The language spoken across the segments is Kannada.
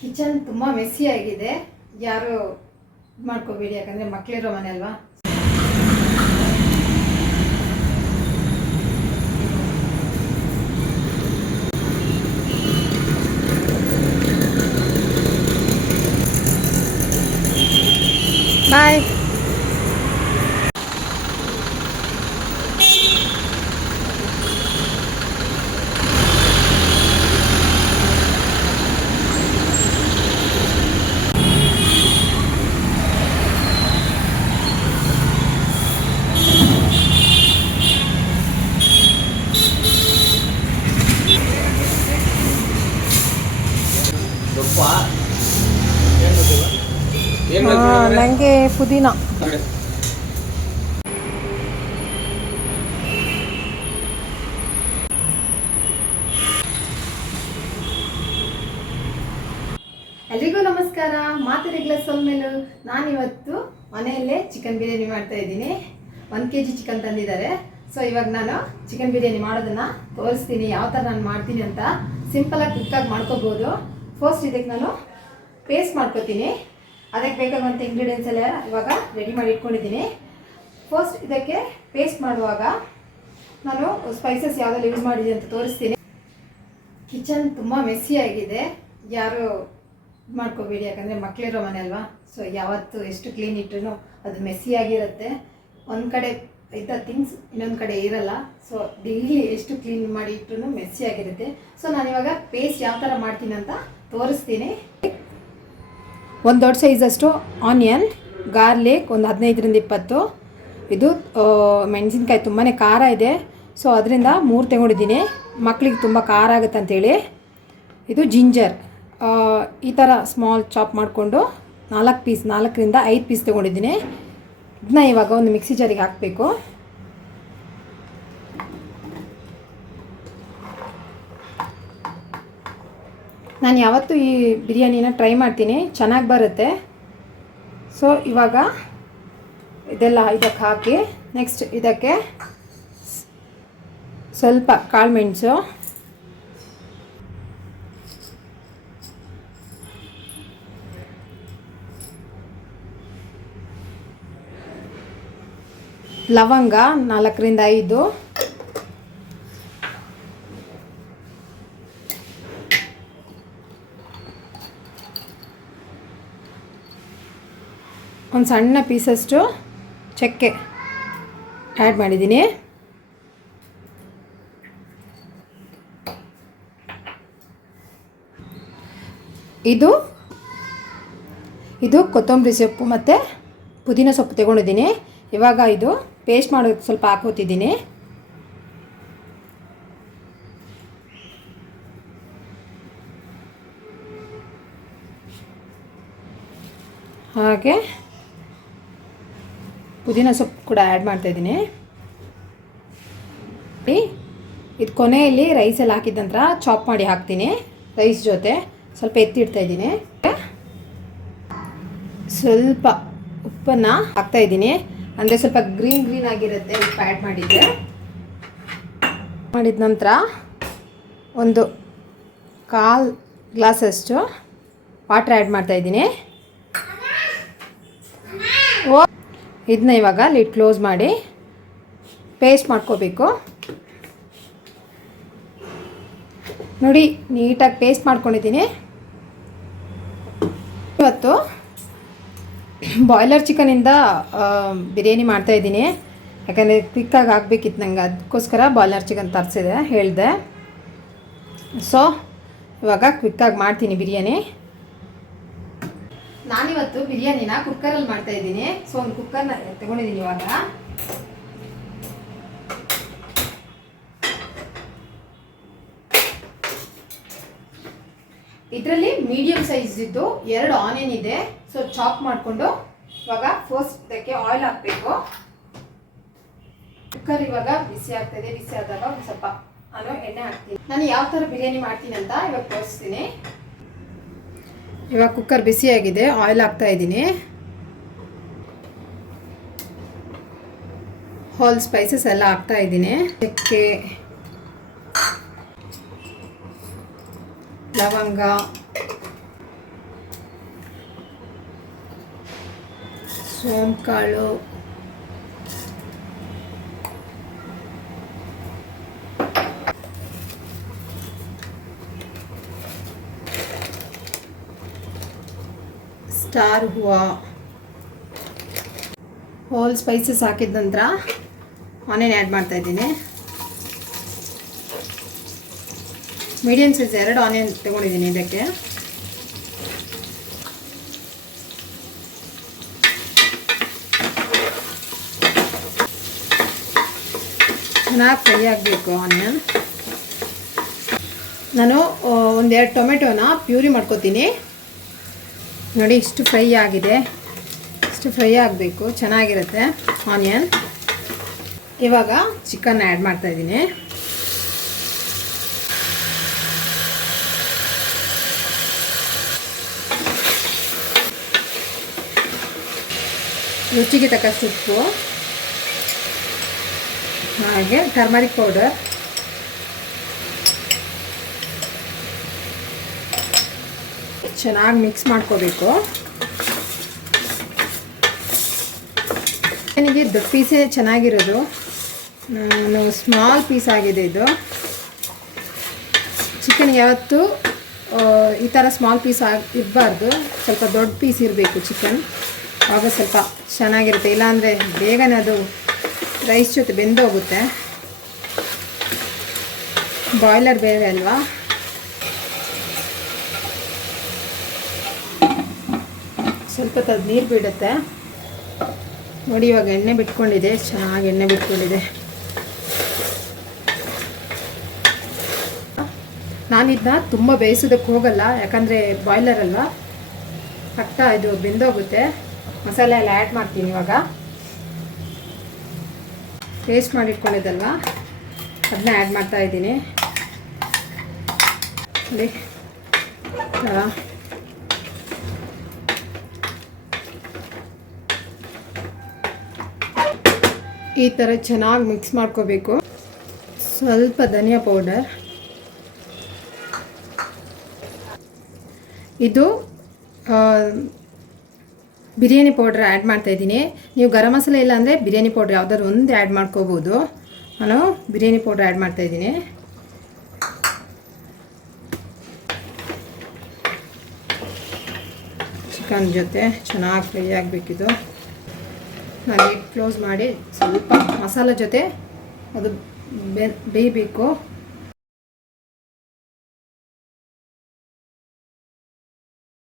ಕಿಚನ್ ತುಂಬ ಮೆಸ್ಸಿ ಆಗಿದೆ. ಯಾರು ಮಾಡ್ಕೋಬೇಡಿ, ಯಾಕಂದರೆ ಮಕ್ಕಳಿರೋ ಮನೆ ಅಲ್ವಾ. ಬಾಯ್. ನನಗೆ ಪುದೀನ. ಎಲ್ರಿಗೂ ನಮಸ್ಕಾರ. ಮಾತಿರಿಗ್ಲ ಸೊಲ್ಮೇಲು. ನಾನಿವತ್ತು ಮನೆಯಲ್ಲೇ ಚಿಕನ್ ಬಿರಿಯಾನಿ ಮಾಡ್ತಾ ಇದ್ದೀನಿ. 1 kg ಚಿಕನ್ ತಂದಿದ್ದಾರೆ. ಸೊ ಇವಾಗ ನಾನು ಚಿಕನ್ ಬಿರಿಯಾನಿ ಮಾಡೋದನ್ನು ತೋರಿಸ್ತೀನಿ, ಯಾವ ಥರ ನಾನು ಮಾಡ್ತೀನಿ ಅಂತ. ಸಿಂಪಲಾಗಿ ಕ್ವಿಕ್ಕಾಗಿ ಮಾಡ್ಕೋಬೋದು. ಫಸ್ಟ್ ಇದಕ್ಕೆ ನಾನು ಪೇಸ್ಟ್ ಮಾಡ್ಕೋತೀನಿ. ಅದಕ್ಕೆ ಬೇಕಾಗುವಂಥ ಇಂಗ್ರೀಡಿಯೆಂಟ್ಸ್ ಎಲ್ಲ ಇವಾಗ ರೆಡಿ ಮಾಡಿ ಇಟ್ಕೊಂಡಿದ್ದೀನಿ. ಫಸ್ಟ್ ಇದಕ್ಕೆ ಪೇಸ್ಟ್ ಮಾಡುವಾಗ ನಾನು ಸ್ಪೈಸಸ್ ಯಾವುದೆಲ್ಲ ಯೂಸ್ ಮಾಡಿದೆ ಅಂತ ತೋರಿಸ್ತೀನಿ. ಕಿಚನ್ ತುಂಬ ಮೆಸ್ಸಿ ಆಗಿದೆ. ಯಾರು ಮಾಡ್ಕೋಬೇಡಿ, ಯಾಕಂದರೆ ಮಕ್ಕಳಿರೋ ಮನೆ ಅಲ್ವಾ. ಸೊ ಯಾವತ್ತು ಎಷ್ಟು ಕ್ಲೀನ್ ಇಟ್ಟರು ಅದು ಮೆಸ್ಸಿಯಾಗಿರುತ್ತೆ. ಒಂದು ಕಡೆ ಇದ್ದ ಥಿಂಗ್ಸ್ ಇನ್ನೊಂದು ಕಡೆ ಇರಲ್ಲ. ಸೊ ಡೈಲಿ ಎಷ್ಟು ಕ್ಲೀನ್ ಮಾಡಿ ಇಟ್ಟರು ಮೆಸ್ಸಿಯಾಗಿರುತ್ತೆ. ಸೊ ನಾನಿವಾಗ ಪೇಸ್ಟ್ ಯಾವ ಥರ ಮಾಡ್ತೀನಿ ಅಂತ ತೋರಿಸ್ತೀನಿ. ಒಂದು ದೊಡ್ಡ ಸೈಜಷ್ಟು ಆನಿಯನ್, ಗಾರ್ಲಿಕ್ ಒಂದು 15ರಿಂದ 20. ಇದು ಮೆಣಸಿನ್ಕಾಯಿ ತುಂಬಾ ಖಾರ ಇದೆ, ಸೊ ಅದರಿಂದ 3 ತಗೊಂಡಿದ್ದೀನಿ. ಮಕ್ಕಳಿಗೆ ತುಂಬ ಖಾರ ಆಗುತ್ತೆ ಅಂಥೇಳಿ. ಇದು ಜಿಂಜರ್ ಈ ಥರ ಸ್ಮಾಲ್ ಚಾಪ್ ಮಾಡಿಕೊಂಡು 4ರಿಂದ 5 ಪೀಸ್ ತೊಗೊಂಡಿದ್ದೀನಿ. ಇದನ್ನ ಇವಾಗ ಒಂದು ಮಿಕ್ಸಿ ಜಾರಿಗೆ ಹಾಕಬೇಕು. ನಾನು ಯಾವತ್ತೂ ಈ ಬಿರಿಯಾನಿನ ಟ್ರೈ ಮಾಡ್ತೀನಿ, ಚೆನ್ನಾಗಿ ಬರುತ್ತೆ. ಸೊ ಇವಾಗ ಇದೆಲ್ಲ ಇದಕ್ಕೆ ಹಾಕಿ, ನೆಕ್ಸ್ಟ್ ಇದಕ್ಕೆ ಸ್ವಲ್ಪ ಕಾಳು ಮೆಣಸು, ಲವಂಗ 4ರಿಂದ 5, ಒಂದು ಸಣ್ಣ ಪೀಸಷ್ಟು ಚಕ್ಕೆ ಆ್ಯಡ್ ಮಾಡಿದ್ದೀನಿ. ಇದು ಕೊತ್ತಂಬರಿ ಸೊಪ್ಪು ಮತ್ತು ಪುದೀನ ಸೊಪ್ಪು ತಗೊಂಡಿದ್ದೀನಿ. ಇವಾಗ ಇದು ಪೇಸ್ಟ್ ಮಾಡೋದು ಸ್ವಲ್ಪ ಹಾಕೋತಿದ್ದೀನಿ. ಹಾಗೆ ಪುದೀನ ಸೊಪ್ಪು ಕೂಡ ಆ್ಯಡ್ ಮಾಡ್ತಾಯಿದ್ದೀನಿ. ಇದು ಕೊನೆಯಲ್ಲಿ ರೈಸಲ್ಲಿ ಹಾಕಿದ ನಂತರ ಚಾಪ್ ಮಾಡಿ ಹಾಕ್ತೀನಿ. ರೈಸ್ ಜೊತೆ ಸ್ವಲ್ಪ ಎತ್ತಿಡ್ತಾಯಿದ್ದೀನಿ. ಸ್ವಲ್ಪ ಉಪ್ಪನ್ನು ಹಾಕ್ತಾಯಿದ್ದೀನಿ, ಅಂದರೆ ಸ್ವಲ್ಪ ಗ್ರೀನ್ ಆಗಿರುತ್ತೆ. ಉಪ್ಪು ಆ್ಯಡ್ ಮಾಡಿದ ನಂತರ ಒಂದು 1/4 ಗ್ಲಾಸಷ್ಟು ವಾಟರ್ ಆ್ಯಡ್ ಮಾಡ್ತಾಯಿದ್ದೀನಿ. ಇದನ್ನ ಇವಾಗ ಲಿಡ್ ಕ್ಲೋಸ್ ಮಾಡಿ ಪೇಸ್ಟ್ ಮಾಡ್ಕೋಬೇಕು. ನೋಡಿ, ನೀಟಾಗಿ ಪೇಸ್ಟ್ ಮಾಡ್ಕೊಂಡಿದ್ದೀನಿ. ಇವತ್ತು ಬಾಯ್ಲರ್ ಚಿಕನಿಂದ ಬಿರಿಯಾನಿ ಮಾಡ್ತಾಯಿದ್ದೀನಿ, ಯಾಕಂದರೆ ಕ್ವಿಕ್ಕಾಗಿ ಆಗಬೇಕಿತ್ತು ನಂಗೆ. ಅದಕ್ಕೋಸ್ಕರ ಬಾಯ್ಲರ್ ಚಿಕನ್ ಹೇಳಿದೆ. ಸೊ ಇವಾಗ ಕ್ವಿಕ್ಕಾಗಿ ಮಾಡ್ತೀನಿ ಬಿರಿಯಾನಿ. ನಾನಿವತ್ತು ಬಿರಿಯಾನಿನ ಕುಕ್ಕರಲ್ಲಿ ಮಾಡ್ತಾಯಿದ್ದೀನಿ. ಸೊ ಒಂದು ಕುಕ್ಕರ್ನ ತಗೊಂಡಿದ್ದೀನಿ. ಇವಾಗ ಇದರಲ್ಲಿ ಮೀಡಿಯಂ ಸೈಜ್ ಇದ್ದು 2 ಆನಿಯನ್ ಇದೆ. ಸೊ ಚಾಪ್ ಮಾಡಿಕೊಂಡು ಇವಾಗ ಫಸ್ಟ್ ಇದಕ್ಕೆ ಆಯಿಲ್ ಹಾಕಬೇಕು. ಕುಕ್ಕರ್ ಇವಾಗ ಬಿಸಿ ಆಗ್ತಾಯಿದೆ. ಬಿಸಿ ಆದಾಗ ಒಂದು ಸ್ವಲ್ಪ ನಾನು ಎಣ್ಣೆ ಹಾಕ್ತೀನಿ. ನಾನು ಯಾವ ಥರ ಬಿರಿಯಾನಿ ಮಾಡ್ತೀನಿ ಅಂತ ಇವಾಗ ತೋರಿಸ್ತೀನಿ. ಇವಾಗ ಕುಕ್ಕರ್ ಬಿಸಿಯಾಗಿದೆ, ಆಯಿಲ್ ಹಾಕ್ತಾ ಇದ್ದೀನಿ. ಹೋಲ್ ಸ್ಪೈಸಸ್ ಎಲ್ಲ ಹಾಕ್ತಾ ಇದ್ದೀನಿ. ಚಕ್ಕೆ, ಲವಂಗ, ಓಂಕಾಳು, ಸ್ಟಾರ್ ಹೂವು, ಹೋಲ್ ಸ್ಪೈಸಸ್ ಹಾಕಿದ ನಂತರ ಆನಿಯನ್ ಆ್ಯಡ್ ಮಾಡ್ತಾಯಿದ್ದೀನಿ. ಮೀಡಿಯಮ್ ಸೈಜ್ 2 ಆನಿಯನ್ ತೊಗೊಂಡಿದ್ದೀನಿ ಇದಕ್ಕೆ. ಚೆನ್ನಾಗಿ ಫ್ರೈ ಆಗಬೇಕು ಆನಿಯನ್. ನಾನು 1-2 ಟೊಮೆಟೊನ ಪ್ಯೂರಿ ಮಾಡ್ಕೊತೀನಿ. ನೋಡಿ ಇಷ್ಟು ಫ್ರೈ ಆಗಿದೆ. ಇಷ್ಟು ಫ್ರೈ ಆಗಬೇಕು, ಚೆನ್ನಾಗಿರುತ್ತೆ ಆನಿಯನ್. ಇವಾಗ ಚಿಕನ್ ಆ್ಯಡ್ ಮಾಡ್ತಾಯಿದ್ದೀನಿ. ರುಚಿಗೆ ತಕ್ಕಷ್ಟು ಉಪ್ಪು, ಹಾಗೆ ಟರ್ಮರಿಕ್ ಪೌಡರ್, ಚೆನ್ನಾಗಿ ಮಿಕ್ಸ್ ಮಾಡ್ಕೋಬೇಕು. ನನಗೆ ದೊಡ್ಡ ಪೀಸೇ ಚೆನ್ನಾಗಿರೋದು, ನಾನು ಸ್ಮಾಲ್ ಪೀಸ್ ಆಗಿದೆ ಇದು. ಚಿಕನ್ ಯಾವತ್ತೂ ಈ ಥರ ಸ್ಮಾಲ್ ಪೀಸ್ ಇರಬಾರ್ದು, ಸ್ವಲ್ಪ ದೊಡ್ಡ ಪೀಸ್ ಇರಬೇಕು ಚಿಕನ್, ಆಗ ಸ್ವಲ್ಪ ಚೆನ್ನಾಗಿರುತ್ತೆ. ಇಲ್ಲಾಂದರೆ ಬೇಗನೆ ಅದು ರೈಸ್ ಜೊತೆ ಬೆಂದೋಗುತ್ತೆ. ಬಾಯ್ಲರ್ ಬೇರೆ ಅಲ್ವಾ. ಸ್ವಲ್ಪ ತದ್ ನೀರು ಬಿಡುತ್ತೆ. ನೋಡಿ ಇವಾಗ ಎಣ್ಣೆ ಬಿಟ್ಕೊಂಡಿದೆ, ಚೆನ್ನಾಗಿ ಎಣ್ಣೆ ಬಿಟ್ಕೊಂಡಿದೆ. ನಾನು ಇದನ್ನ ತುಂಬ ಬೇಯಿಸೋದಕ್ಕೆ ಹೋಗಲ್ಲ, ಯಾಕಂದರೆ ಬಾಯ್ಲರ್ ಅಲ್ವಾ, ಇದು ಬೆಂದೋಗುತ್ತೆ. ಮಸಾಲೆ ಎಲ್ಲ ಆ್ಯಡ್ ಮಾಡ್ತೀನಿ. ಇವಾಗ ಪೇಸ್ಟ್ ಮಾಡಿಟ್ಕೊಂಡಿದ್ದಲ್ವ ಅದನ್ನ ಆ್ಯಡ್ ಮಾಡ್ತಾ ಇದ್ದೀನಿ. ನೋಡಿ ಈ ಥರ ಚೆನ್ನಾಗಿ ಮಿಕ್ಸ್ ಮಾಡ್ಕೋಬೇಕು. ಸ್ವಲ್ಪ ಧನಿಯಾ ಪೌಡರ್, ಇದು ಬಿರಿಯಾನಿ ಪೌಡ್ರ್ ಆ್ಯಡ್ ಮಾಡ್ತಾಯಿದ್ದೀನಿ. ನೀವು ಗರಂ ಮಸಾಲೆ ಇಲ್ಲ ಅಂದರೆ ಬಿರಿಯಾನಿ ಪೌಡ್ರ್ ಯಾವುದಾದ್ರು ಒಂದು ಆ್ಯಡ್ ಮಾಡ್ಕೋಬೋದು. ನಾನು ಬಿರಿಯಾನಿ ಪೌಡ್ರ್ ಆ್ಯಡ್ ಮಾಡ್ತಾಯಿದ್ದೀನಿ. ಚಿಕನ್ ಜೊತೆ ಚೆನ್ನಾಗಿ ಫ್ರೈ ಆಗಬೇಕಿದು. ನಾನು ಲಿಡ್ ಕ್ಲೋಸ್ ಮಾಡಿ ಸ್ವಲ್ಪ ಮಸಾಲೆ ಜೊತೆ ಅದು ಬೇಯಬೇಕು.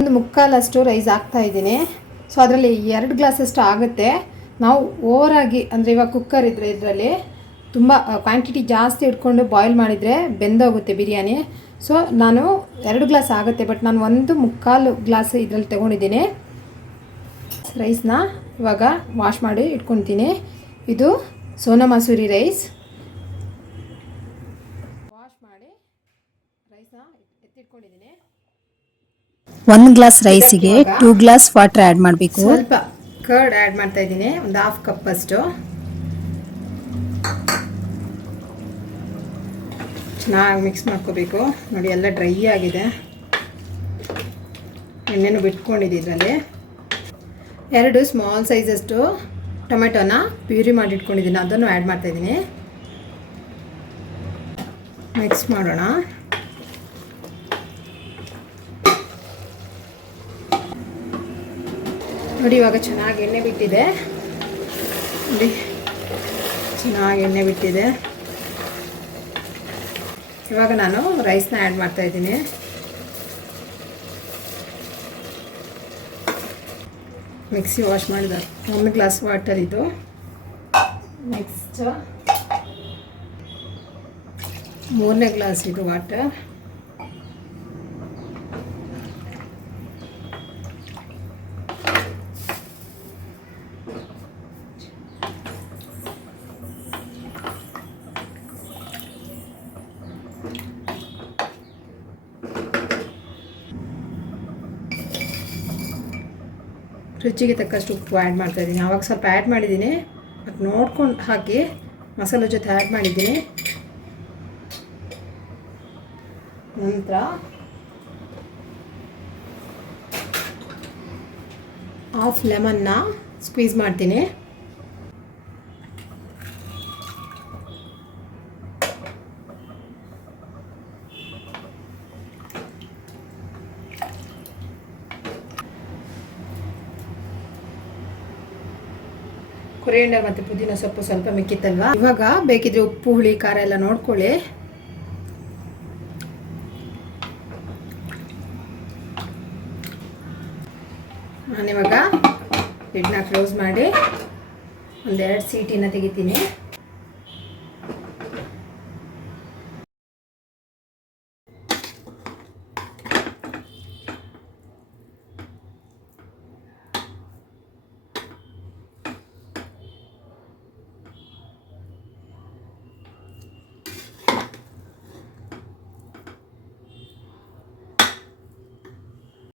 ಒಂದು ಮುಕ್ಕಾಲಷ್ಟು ರೈಸ್ ಹಾಕ್ತಾಯಿದ್ದೀನಿ. ಸೊ ಅದರಲ್ಲಿ 2 ಗ್ಲಾಸಷ್ಟು ಆಗುತ್ತೆ. ನಾವು ಓವರಾಗಿ ಅಂದರೆ ಇವಾಗ ಕುಕ್ಕರ್ ಇದ್ದರೆ ಇದರಲ್ಲಿ ತುಂಬ ಕ್ವಾಂಟಿಟಿ ಜಾಸ್ತಿ ಇಟ್ಕೊಂಡು ಬಾಯ್ಲ್ ಮಾಡಿದರೆ ಬೆಂದೋಗುತ್ತೆ ಬಿರಿಯಾನಿ. ಸೊ ನಾನು 2 ಗ್ಲಾಸ್ ಆಗುತ್ತೆ, ಬಟ್ ನಾನು 1 ಗ್ಲಾಸ್ ಇದರಲ್ಲಿ ತೊಗೊಂಡಿದ್ದೀನಿ. ರೈಸ್ನ ಇವಾಗ ವಾಶ್ ಮಾಡಿ ಇಟ್ಕೊತೀನಿ. ಇದು ಸೋನಾ ಮಸೂರಿ ರೈಸ್. ವಾಶ್ ಮಾಡಿ ರೈಸ್ನ ಎತ್ತಿಟ್ಕೊಂಡಿದ್ದೀನಿ. 1 ಗ್ಲಾಸ್ ರೈಸಿಗೆ 2 ಗ್ಲಾಸ್ ವಾಟರ್ ಆ್ಯಡ್ ಮಾಡಬೇಕು. ಸ್ವಲ್ಪ ಕರ್ಡ್ ಆ್ಯಡ್ ಮಾಡ್ತಾ ಇದ್ದೀನಿ, ಒಂದು 1/2 ಕಪ್ ಅಷ್ಟು. ಚೆನ್ನಾಗಿ ಮಿಕ್ಸ್ ಮಾಡ್ಕೋಬೇಕು. ನೋಡಿ ಎಲ್ಲ ಡ್ರೈ ಆಗಿದೆ, ಎಣ್ಣೆನೂ ಬಿಟ್ಕೊಂಡಿದೆ. ಇದರಲ್ಲಿ 2 ಸ್ಮಾಲ್ ಸೈಜಷ್ಟು ಟೊಮೆಟೊನ ಪ್ಯೂರಿ ಮಾಡಿ ಇಟ್ಕೊಂಡಿದ್ದೀನಿ, ಅದನ್ನು ಆ್ಯಡ್ ಮಾಡ್ತಾಯಿದ್ದೀನಿ. ಮಿಕ್ಸ್ ಮಾಡೋಣ. ನೋಡಿ ಇವಾಗ ಚೆನ್ನಾಗಿ ಎಣ್ಣೆ ಬಿಟ್ಟಿದೆ. ನೋಡಿ ಚೆನ್ನಾಗಿ ಎಣ್ಣೆ ಬಿಟ್ಟಿದೆ. ಇವಾಗ ನಾನು ರೈಸ್ನ ಆ್ಯಡ್ ಮಾಡ್ತಾಯಿದ್ದೀನಿ. ಮಿಕ್ಸಿ ವಾಶ್ ಮಾಡಿದ 1 ಗ್ಲಾಸ್ ವಾಟರ್ ಇದು. ನೆಕ್ಸ್ಟ್ 3ನೇ ಗ್ಲಾಸ್ ಇದು ವಾಟರ್. ರುಚಿಗೆ ತಕ್ಕಷ್ಟು ಉಪ್ಪು ಆ್ಯಡ್ ಮಾಡ್ತಾಯಿದ್ದೀನಿ. ಆವಾಗ ಸ್ವಲ್ಪ ಆ್ಯಡ್ ಮಾಡಿದ್ದೀನಿ, ಬಟ್ ನೋಡ್ಕೊಂಡು ಹಾಕಿ ಮಸಾಲೆ ಜೊತೆ ಆ್ಯಡ್ ಮಾಡಿದ್ದೀನಿ. ನಂತರ ಹಾಫ್ ಲೆಮನ್ನ ಸ್ಕ್ವೀಸ್ ಮಾಡ್ತೀನಿ. ಕೊರಿಯಂಡರ್ ಮತ್ತು ಪುದೀನ ಸೊಪ್ಪು ಸ್ವಲ್ಪ ಮಿಕ್ಕಿತ್ತಲ್ವಾ, ಇವಾಗ ಬೇಕಿದ್ರೆ ಉಪ್ಪು ಹುಳಿ ಖಾರ ಎಲ್ಲ ನೋಡ್ಕೊಳ್ಳಿ. ನಾನಿವಾಗ ಲಿಡ್ನ ಕ್ಲೋಸ್ ಮಾಡಿ ಒಂದೆರಡು ಸೀಟಿನ ತೆಗಿತೀನಿ.